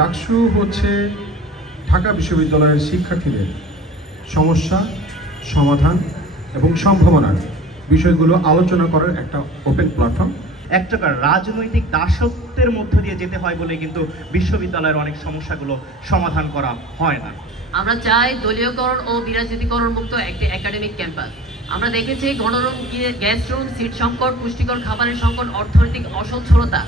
ডাকসু হচ্ছে ঢাকা বিশ্ববিদ্যালয়ের শিক্ষার্থীদের সমস্যা সমাধান এবং সম্ভাবনার বিষয়গুলো আলোচনা করার একটা ওপেন প্ল্যাটফর্ম। এক প্রকার রাজনৈতিক দাসত্বের মধ্য দিয়ে যেতে হয় বলে কিন্তু বিশ্ববিদ্যালয়ের অনেক সমস্যাগুলো সমাধান করা হয় না। আমরা চাই দলীয়করণ ও বিরাজনীতিকরণ মুক্ত একটি একাডেমিক ক্যাম্পাস। আমরা দেখেছি গণরুম, গ্যাস রুম, সিট সংকট, পুষ্টিকর খাবারের সংকট, অর্থনৈতিক অসচ্ছলতা,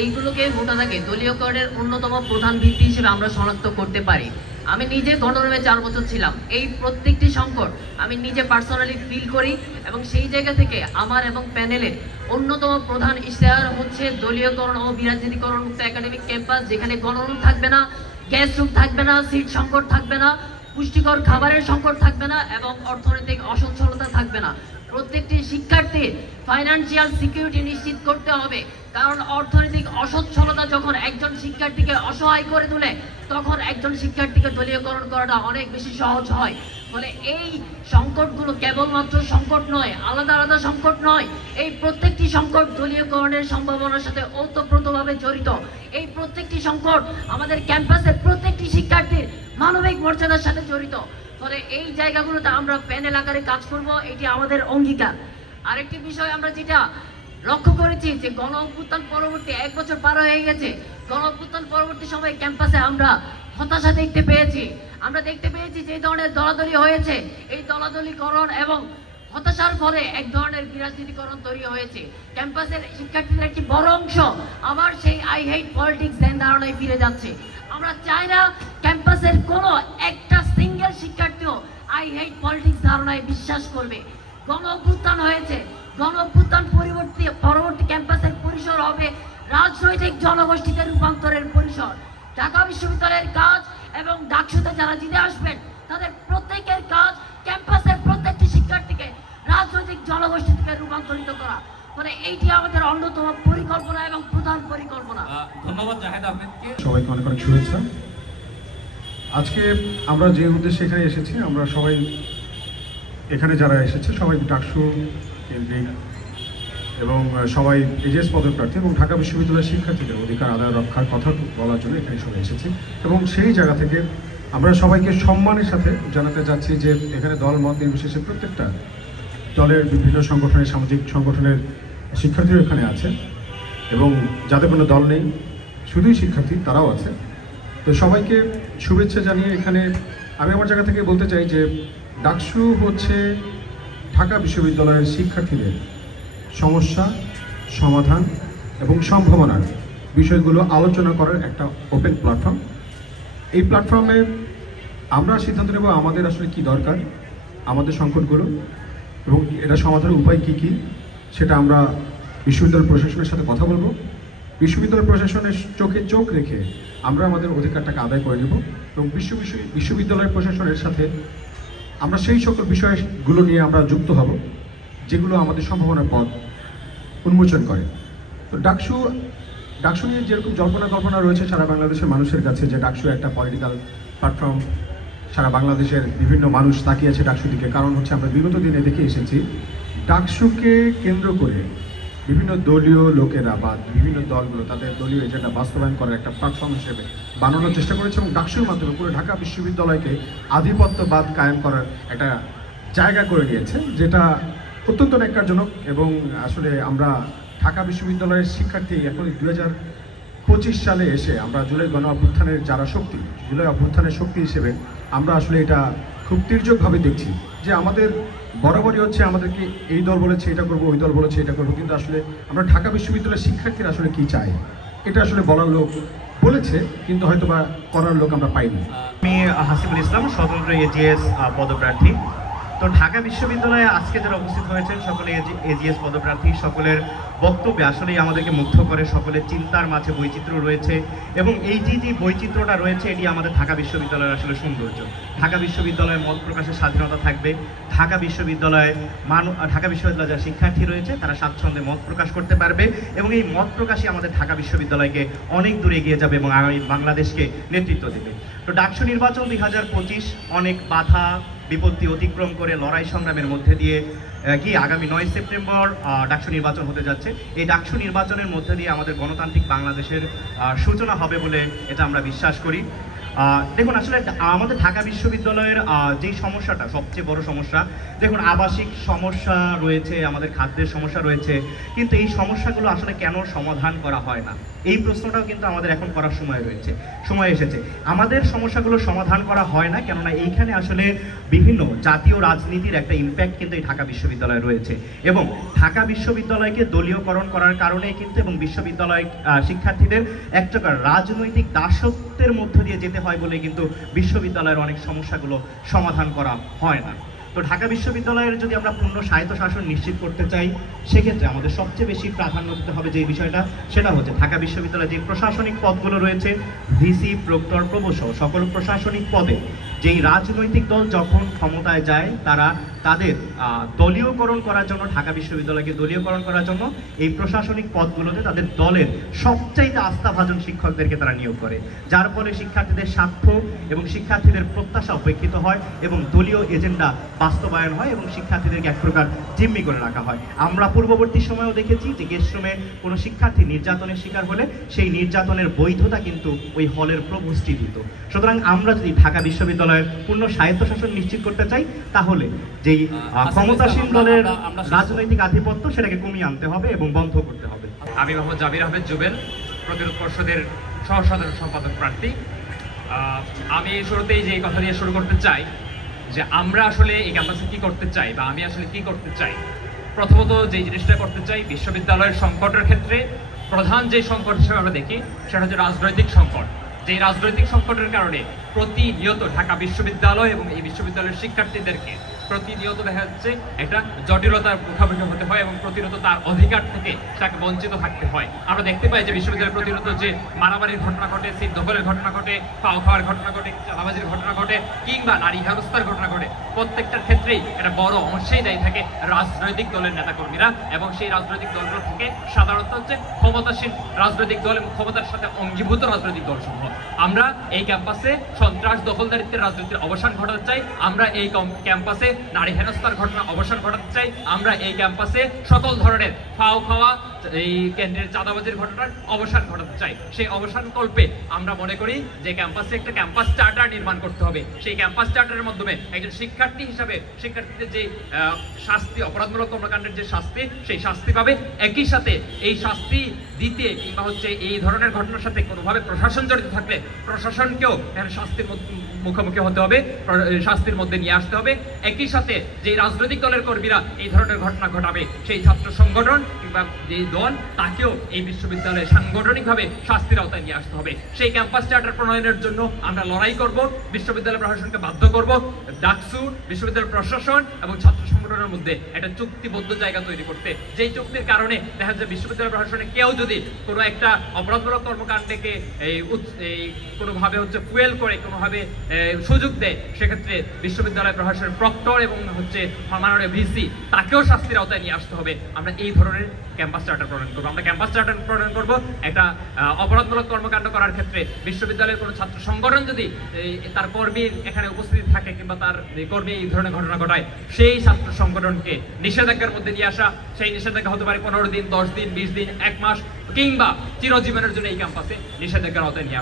এইগুলোকে মোটাদাগে দলীয়করণের অন্যতম প্রধান ভিত্তি হিসেবে আমরা শনাক্ত করতে পারি। আমি নিজে গণরুমে 4 বছর ছিলাম। এই প্রত্যেকটি সংকট আমি নিজে পার্সোনালি ফিল করি এবং সেই জায়গা থেকে আমার এবং প্যানেলের অন্যতম প্রধান ইশতেহার হচ্ছে দলীয়করণ ও বিরাজনীতিকরণ মুক্ত একাডেমিক ক্যাম্পাস, যেখানে গণরুম থাকবে না, গ্যাস রুম থাকবে না, সিট সংকট থাকবে না, পুষ্টিকর খাবারের সংকট থাকবে না এবং অর্থনৈতিক অসচ্ছলতা থাকবে না। প্রত্যেকটি শিক্ষার্থীর ফাইন্যান্সিয়াল সিকিউরিটি নিশ্চিত করতে হবে, কারণ অর্থনৈতিক অসচ্ছলতা যখন একজন শিক্ষার্থীকে অসহায় করে তোলে তখন একজন শিক্ষার্থীকে দলীয়করণ করাটা অনেক বেশি সহজ হয়। ফলে এই সংকটগুলো কেবলমাত্র সংকট নয়, আলাদা আলাদা সংকট নয়, এই প্রত্যেকটি সংকট দলীয়করণের সম্ভাবনার সাথে ওতপ্রোতভাবে জড়িত। এই প্রত্যেকটি সংকট আমাদের ক্যাম্পাসের প্রত্যেকটি শিক্ষার্থীর মানবিক মর্যাদার সাথে জড়িত। ফলে এই জায়গাগুলোতে আমরা প্যানেল আকারে কাজ করব, এটি আমাদের অঙ্গীকার। আরেকটি বিষয় আমরা যেটা লক্ষ্য করেছি যে গণ অভ্যুত্থান পরবর্তী 1 বছর পার হয়ে গেছে, গণ অভ্যুত্থান পরবর্তী সময়ে ক্যাম্পাসে আমরা হতাশা দেখতে পেয়েছি। আমরা দেখতে পেয়েছি যে ধরনের দলাদলি হয়েছে, এই দলাদলিকরণ এবং হতাশার ফলে এক ধরনের বিরাজনীতিকরণ তৈরি হয়েছে। ক্যাম্পাসের শিক্ষার্থীদের একটি বড় অংশ আবার সেই আই হেট পলিটিক্স ধ্যান ধারণায় ফিরে যাচ্ছে। আমরা চাই না ক্যাম্পাসের কোনো একটা সিঙ্গেল শিক্ষার্থীও আই হেট পলিটিক্স ধারণায় বিশ্বাস করবে। গণ অভ্যুত্থান হয়েছে, গণ অভ্যুত্থান পরবর্তী ক্যাম্পাসের পরিসর হবে রাজনৈতিক জনগোষ্ঠীতে রূপান্তরের পরিসর। ঢাকা বিশ্ববিদ্যালয়ের কাজ এবং ডাকসুতে যারা জিতে আসবেন তাদের প্রত্যেকের কাজ ক্যাম্পাসের প্রত্যেকটি শিক্ষার্থীকে রাজনৈতিক জনগোষ্ঠী থেকে রূপান্তরিত করা। মানে এইটি আমাদের অন্যতম পরিকল্পনা এবং প্রধান পরিকল্পনা। ধন্যবাদ জাহেদ আহমেদকে। সবাইকে অনেক অনেক শুভেচ্ছা। আজকে আমরা যে উদ্দেশ্যে এখানে এসেছি, আমরা সবাই এখানে যারা এসেছে সবাই ডাকসু কেন্দ্রিক এবং সবাই এজিএস পদপ্রার্থী এবং ঢাকা বিশ্ববিদ্যালয়ের শিক্ষার্থীদের অধিকার আদায় রক্ষার কথা বলার জন্য এখানে সবাই এসেছি। এবং সেই জায়গা থেকে আমরা সবাইকে সম্মানের সাথে জানাতে চাচ্ছি যে এখানে দল মত নির্বিশেষে প্রত্যেকটা দলের বিভিন্ন সংগঠনের, সামাজিক সংগঠনের শিক্ষার্থীরা এখানে আছে এবং যাদের কোনো দল নেই, শুধুই শিক্ষার্থী, তারাও আছে। তো সবাইকে শুভেচ্ছা জানিয়ে এখানে আমি আমার জায়গা থেকে বলতে চাই যে ডাকসু হচ্ছে ঢাকা বিশ্ববিদ্যালয়ের শিক্ষার্থীদের সমস্যা সমাধান এবং সম্ভাবনার বিষয়গুলো আলোচনা করার একটা ওপেন প্ল্যাটফর্ম। এই প্ল্যাটফর্মে আমরা সিদ্ধান্ত নেব আমাদের আসলে কি দরকার, আমাদের সংকটগুলো এবং এটা সমাধানের উপায় কি কি, সেটা আমরা বিশ্ববিদ্যালয় প্রশাসনের সাথে কথা বলবো। বিশ্ববিদ্যালয় প্রশাসনের চোখে চোখ রেখে আমরা আমাদের অধিকারটাকে আদায় করে নেব এবং বিশ্ববিদ্যালয় প্রশাসনের সাথে আমরা সেই সকল বিষয়গুলো নিয়ে আমরা যুক্ত হব যেগুলো আমাদের সম্ভাবনার পথ উন্মোচন করে। তো ডাকসু নিয়ে যেরকম কল্পনা রয়েছে সারা বাংলাদেশের মানুষের কাছে যে ডাকসু একটা পলিটিক্যাল প্ল্যাটফর্ম, সারা বাংলাদেশের বিভিন্ন মানুষ তাকিয়ে আছে ডাকসু দিকে। কারণ হচ্ছে আমরা বিগত দিনে দেখে এসেছি ডাকসুকে কেন্দ্র করে বিভিন্ন দলীয় লোকেরা বা বিভিন্ন দলগুলো তাদের দলীয় এজেন্ডা বাস্তবায়ন করার একটা প্ল্যাটফর্ম হিসেবে বানানোর চেষ্টা করেছে এবং ডাকসুর মাধ্যমে পুরো ঢাকা বিশ্ববিদ্যালয়কে আধিপত্যবাদ কায়েম করার একটা জায়গা করে নিয়েছে, যেটা অত্যন্ত ন্যাক্কারজনক। এবং আসলে আমরা ঢাকা বিশ্ববিদ্যালয়ের শিক্ষার্থী এখন 2025 সালে এসে আমরা জুলাই গণ অভ্যুত্থানের যারা শক্তি, জুলাই অভ্যুত্থানের শক্তি হিসেবে আমরা আসলে এটা খুব তীর্যকভাবে দেখছি যে আমাদের বরাবরই হচ্ছে আমাদেরকে এই দল বলেছে এটা করবো, ওই দল বলেছে এটা করবো, কিন্তু আসলে আমরা ঢাকা বিশ্ববিদ্যালয়ের শিক্ষার্থীরা আসলে কি চাই এটা আসলে বলার লোক বলেছে, কিন্তু হয়তো বা করার লোক আমরা পাইনি। আমি হাসিবুল ইসলাম, স্বতন্ত্র এজিএস পদপ্রার্থী। তো ঢাকা বিশ্ববিদ্যালয়ে আজকে যারা উপস্থিত হয়েছেন সকলে এজিএস পদপ্রার্থী, সকলের বক্তব্যে আসলেই আমাদেরকে মুগ্ধ করে। সকলের চিন্তার মাঝে বৈচিত্র্য রয়েছে এবং এই যে বৈচিত্র্যটা রয়েছে এটি আমাদের ঢাকা বিশ্ববিদ্যালয়ের আসলে সৌন্দর্য। ঢাকা বিশ্ববিদ্যালয়ে মত প্রকাশের স্বাধীনতা থাকবে, ঢাকা বিশ্ববিদ্যালয়ে যারা শিক্ষার্থী রয়েছে তারা স্বাচ্ছন্দ্যে মত প্রকাশ করতে পারবে এবং এই মত প্রকাশই আমাদের ঢাকা বিশ্ববিদ্যালয়কে অনেক দূরে এগিয়ে যাবে এবং আগামী বাংলাদেশকে নেতৃত্ব দেবে। তো ডাকসু নির্বাচন 2025 অনেক বাধা বিপত্তি অতিক্রম করে লড়াই সংগ্রামের মধ্যে দিয়ে কি আগামী 9 সেপ্টেম্বর ডাকসু নির্বাচন হতে যাচ্ছে। এই ডাকসু নির্বাচনের মধ্যে দিয়ে আমাদের গণতান্ত্রিক বাংলাদেশের সূচনা হবে বলে এটা আমরা বিশ্বাস করি। দেখুন, আসলে আমাদের ঢাকা বিশ্ববিদ্যালয়ের যেই সমস্যাটা সবচেয়ে বড় সমস্যা, দেখুন আবাসিক সমস্যা রয়েছে, আমাদের খাদ্যের সমস্যা রয়েছে, কিন্তু এই সমস্যাগুলো আসলে কেন সমাধান করা হয় না, এই প্রশ্নটাও কিন্তু আমাদের এখন করার সময় এসেছে। আমাদের সমস্যাগুলো সমাধান করা হয় না কেননা এইখানে আসলে বিভিন্ন জাতীয় রাজনীতির একটা ইম্প্যাক্ট কিন্তু এই ঢাকা বিশ্ববিদ্যালয়ে রয়েছে, এবং ঢাকা বিশ্ববিদ্যালয়কে দলীয়করণ করার কারণে কিন্তু এবং বিশ্ববিদ্যালয় শিক্ষার্থীদের একটা রাজনৈতিক দাসত্বের মধ্য দিয়ে যেতে হয় বলে কিন্তু বিশ্ববিদ্যালয়ের অনেক সমস্যাগুলো সমাধান করা হয় না। তো ঢাকা বিশ্ববিদ্যালয়ের যদি আমরা পূর্ণ স্বায়ত্তশাসন নিশ্চিত করতে চাই, সেক্ষেত্রে আমাদের সবচেয়ে বেশি প্রাধান্য দিতে হবে যে বিষয়টা, সেটা হচ্ছে ঢাকা বিশ্ববিদ্যালয়ে যে প্রশাসনিক পদগুলো রয়েছে, ভিসি, প্রক্টর, প্রভোসহ সকল প্রশাসনিক পদে যেই রাজনৈতিক দল যখন ক্ষমতায় যায় তারা তাদের দলীয়করণ করার জন্য, ঢাকা বিশ্ববিদ্যালয়কে দলীয়করণ করার জন্য এই প্রশাসনিক পদগুলোতে তাদের দলের সবচাইতে আস্থাভাজন শিক্ষকদেরকে তারা নিয়োগ করে, যার ফলে শিক্ষার্থীদের স্বার্থ এবং শিক্ষার্থীদের প্রত্যাশা উপেক্ষিত হয় এবং দলীয় এজেন্ডা বাস্তবায়ন হয় এবং শিক্ষার্থীদেরকে এক প্রকার জিম্মি করে রাখা হয়। আমরা পূর্ববর্তী সময়েও দেখেছি যে গেস্টরুমে কোনো শিক্ষার্থী নির্যাতনের শিকার হলে সেই নির্যাতনের বৈধতা কিন্তু ওই হলের প্রভোস্টই দিত। সুতরাং আমরা যদি ঢাকা বিশ্ববিদ্যালয়ের পূর্ণ স্বায়ত্তশাসন নিশ্চিত করতে চাই, তাহলে যেই ক্ষমতাসীন দলের রাজনৈতিক আধিপত্য সেটাকে কমিয়ে আনতে হবে এবং বন্ধ করতে হবে। আমি মোহাম্মদ জাবির আহমেদ জুবেল, প্রতিরোধ পর্ষদের সহ সাধারণ সম্পাদক প্রার্থী। আমি শুরুতেই যে কথা দিয়ে শুরু করতে চাই যে আমরা আসলে এই ক্যাম্পাসে কি করতে চাই বা আমি আসলে কি করতে চাই। প্রথমত যে জিনিসটা করতে চাই, বিশ্ববিদ্যালয়ের সংকটের ক্ষেত্রে প্রধান যে সংকট হিসেবে আমরা দেখি সেটা হচ্ছে রাজনৈতিক সংকট। যে রাজনৈতিক সংকটের কারণে প্রতিনিয়ত ঢাকা বিশ্ববিদ্যালয় এবং এই বিশ্ববিদ্যালয়ের শিক্ষার্থীদেরকে প্রতিনিয়ত দেখা যাচ্ছে একটা জটিলতার মুখোমুখি হতে হয় এবং প্রতিনিয়ত তার অধিকার থেকে তাকে বঞ্চিত থাকতে হয়। আমরা দেখতে পাই যে বিশ্ববিদ্যালয়ের প্রতিনিয়ত যে মারামারির ঘটনা ঘটে, সিট দখলের ঘটনা ঘটে, পাও খাওয়ার ঘটনা ঘটে, চাঁদাবাজির ঘটনা ঘটে, কিংবা নারী হেনস্থার ঘটনা ঘটে, প্রত্যেকটার ক্ষেত্রেই একটা বড় অংশেই দায়ী থাকে রাজনৈতিক দলের নেতাকর্মীরা, এবং সেই রাজনৈতিক দলগুলো থেকে সাধারণত হচ্ছে ক্ষমতাসীন রাজনৈতিক দল এবং ক্ষমতার সাথে অঙ্গীভূত রাজনৈতিক দলসমূহ। আমরা এই ক্যাম্পাসে সন্ত্রাস দখলদারিত্বের রাজনীতির অবসান ঘটাতে চাই, আমরা এই ক্যাম্পাসে নারী হেনস্থার ঘটনা অবসান ঘটাতে চাই, আমরা এই ক্যাম্পাসে সকল ধরনের ফাও খাওয়া, এই কেন্দ্রের চাঁদাবাজির ঘটনার অবসান ঘটাতে চাই। সেই অবসান কল্পে আমরা মনে করি যে ক্যাম্পাসে একটা ক্যাম্পাস চার্টার নির্মাণ করতে হবে। সেই ক্যাম্পাস চার্টারের মাধ্যমে একজন শিক্ষার্থী হিসাবে শিক্ষার্থীদের যে শাস্তি, অপরাধমূলক কর্মকাণ্ডের যে শাস্তি, সেই শাস্তি পাবে। একই সাথে এই শাস্তি দিতে কিংবা হচ্ছে এই ধরনের ঘটনার সাথে কোনোভাবে প্রশাসন জড়িত থাকলে প্রশাসনকেও শাস্তির মুখোমুখি হতে হবে, শাস্তির মধ্যে নিয়ে আসতে হবে। একই সাথে যে রাজনৈতিক দলের কর্মীরা এই ধরনের ঘটনা ঘটাবে, সেই ছাত্র সংগঠন কিংবা যে দল, তাকেও এই বিশ্ববিদ্যালয়ে সাংগঠনিকভাবে শাস্তির আওতায় নিয়ে আসতে হবে। সেই ক্যাম্পাস চার্টার প্রণয়নের জন্য আমরা লড়াই করব, বিশ্ববিদ্যালয় প্রশাসনকে বাধ্য করব ডাকসু, বিশ্ববিদ্যালয় প্রশাসন এবং ছাত্র সংগঠনের মধ্যে একটা চুক্তিবদ্ধ জায়গা তৈরি করতে, যেই চুক্তির কারণে দেখা যায় বিশ্ববিদ্যালয় প্রশাসনে কেউ যদি কোনো একটা অপরাধমূলক কর্মকাণ্ডকে কোনোভাবে হচ্ছে ফুয়েল করে কোনোভাবে সুযোগ দেয়, সেক্ষেত্রে বিশ্ববিদ্যালয় প্রশাসনের প্রক্টর এবং হচ্ছে মাননীয় ভিসি, তাকেও শাস্তির আওতায় নিয়ে আসতে হবে। আমরা এই ধরনের ক্যাম্পাস চার্টার প্রণয়ন করবো। আমরা ক্যাম্পাস চার্টার প্রণয়ন করবো একটা অপরাধমূলক কর্মকাণ্ড করার ক্ষেত্রে বিশ্ববিদ্যালয়ের কোনো ছাত্র সংগঠন যদি তার কর্মীর এখানে উপস্থিত থাকে কিংবা তার কর্মী এই ধরনের ঘটনা ঘটায়, সেই ছাত্র সংগঠনকে নিষেধাজ্ঞার মধ্যে নিয়ে আসা। সেই নিষেধাজ্ঞা হতে পারে 15 দিন, 10 দিন, 20 দিন, 1 মাস, কিংবা চিরজীবনের জন্য এই ক্যাম্পাসে নিষেধাজ্ঞার আওতায় নিয়ে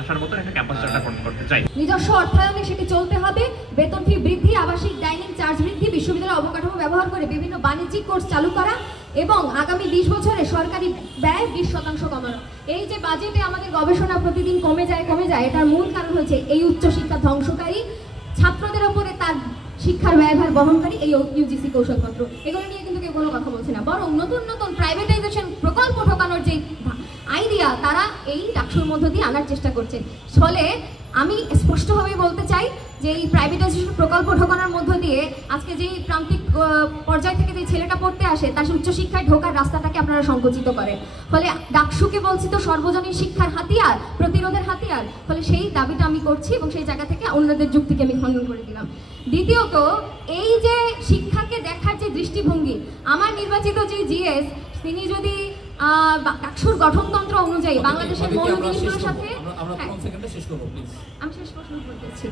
আসার মতন একটা ক্যাম্পাস চার্টার প্রণয়ন করতে চাই। নিজস্ব অর্থায়নে সেটি চলতে হবে। বেতন ফি বৃদ্ধি, আবাসিক ডাইনিং চার্জ বৃদ্ধি, বিশ্ববিদ্যালয়ের অবকাঠামো ব্যবহার করে বিভিন্ন বাণিজ্যিক কোর্স চালু করা এবং আগামী 20 বছরে সরকারি ব্যয় 20% কমানো। এই যে বাজেটে আমাদের গবেষণা প্রতিদিন কমে যায়, এটার মূল কারণ হচ্ছে এই উচ্চশিক্ষা ধ্বংসকারী, ছাত্রদের ওপরে তার শিক্ষার ব্যয়ভার বহনকারী এই ইউজিসি কৌশলপত্র। এগুলো নিয়ে কিন্তু কেউ কোনো কথা বলছে না, বরং নতুন নতুন প্রাইভেটাইজেশন প্রকল্প ঢোকানোর যে আইডিয়া তারা এই ডাকসুর মধ্য দিয়ে আনার চেষ্টা করছে। ফলে আমি স্পষ্টভাবে বলতে চাই যে এই প্রাইভেটাইজেশন প্রকল্প ঢোকানোর মধ্য দিয়ে আজকে যে প্রান্তিক পর্যায় থেকে যে ছেলেটা পড়তে আসে তার উচ্চশিক্ষায় ঢোকার রাস্তাটাকে আপনারা সংকুচিত করেন। ফলে ডাকসুকে বলছি তো সর্বজনীন শিক্ষার হাতিয়ার, প্রতিরোধের হাতিয়ার। ফলে সেই দাবিটা আমি করছি এবং সেই জায়গা থেকে অন্যদের যুক্তিকে আমি খণ্ডন করে দিলাম। দ্বিতীয়ত, এই যে শিক্ষাকে দেখার যে দৃষ্টিভঙ্গি, আমার নির্বাচিত যে জিএস তিনি যদি ডাকসুর গঠনতন্ত্র অনুযায়ী বাংলাদেশের মৌল জিনিসগুলোর সাথে আমরা হ্যাঁ, কোন সেকেন্ডে শেষ করব প্লিজ। আমি শেষ প্রশ্ন করতেছি।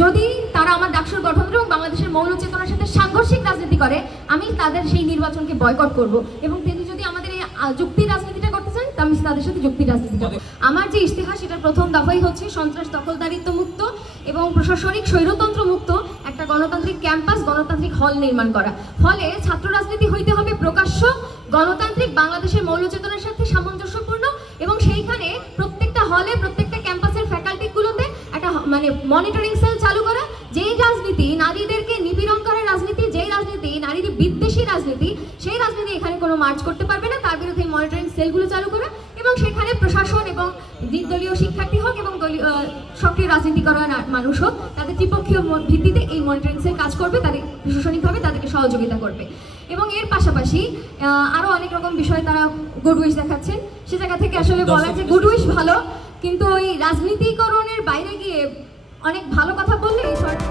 যদি তারা আমার ডাকসুর গঠনতন্ত্র এবং বাংলাদেশের মৌল চেতনার সাথে সাংঘর্ষিক রাজনীতি করে, আমি তাদের সেই নির্বাচনকে বয়কট করব, এবং তিনি যদি আমাদের এই যুক্তি রাজনীতিটা করতে চান, তা আমি তাদের সাথে যুক্তি রাজনীতি করব। আমার যে ইশতেহার সেটার প্রথম দফাই হচ্ছে সন্ত্রাস দখলদারিত্ব মুক্ত এবং প্রশাসনিক স্বৈরতন্ত্র মুক্ত একটা গণতান্ত্রিক ক্যাম্পাস, গণতান্ত্রিক হল নির্মাণ করা। ফলে ছাত্র রাজনীতি হইতে হবে প্রকাশ্য, গণতান্ত্রিক, বাংলাদেশের মৌল চেতনার সাথে সামঞ্জস্যপূর্ণ, এবং সেইখানে প্রত্যেকটা হলে, প্রত্যেকটা ক্যাম্পাসের ফ্যাকাল্টিগুলোতে একটা মানে মনিটরিং সেল চালু করা। যেই রাজনীতি নারীদেরকে নিপীড়ন করার রাজনীতি, যেই রাজনীতি নারীদের বিদ্বেষী রাজনীতি, সেই রাজনীতি এখানে কোনো মার্চ করতে পারবে না। তার বিরুদ্ধে মনিটরিং সেলগুলো চালু করা, এবং সেখানে প্রশাসন এবং দলীয় শিক্ষার্থী হোক এবং দলীয় সক্রিয় রাজনীতি করা মানুষ হোক, তাদের ত্রিপক্ষীয় ভিত্তিতে এই মনিটরিং সেল কাজ করবে, তাদের প্রশাসনিকভাবে তাদেরকে সহযোগিতা করবে। এবং এর পাশাপাশি আরও অনেক রকম বিষয়ে তারা গুড উইশ দেখাচ্ছেন। সে জায়গা থেকে আসলে বলা যে গুড উইশ ভালো, কিন্তু ওই রাজনীতিকরণের বাইরে গিয়ে অনেক ভালো কথা বললে এই সরকার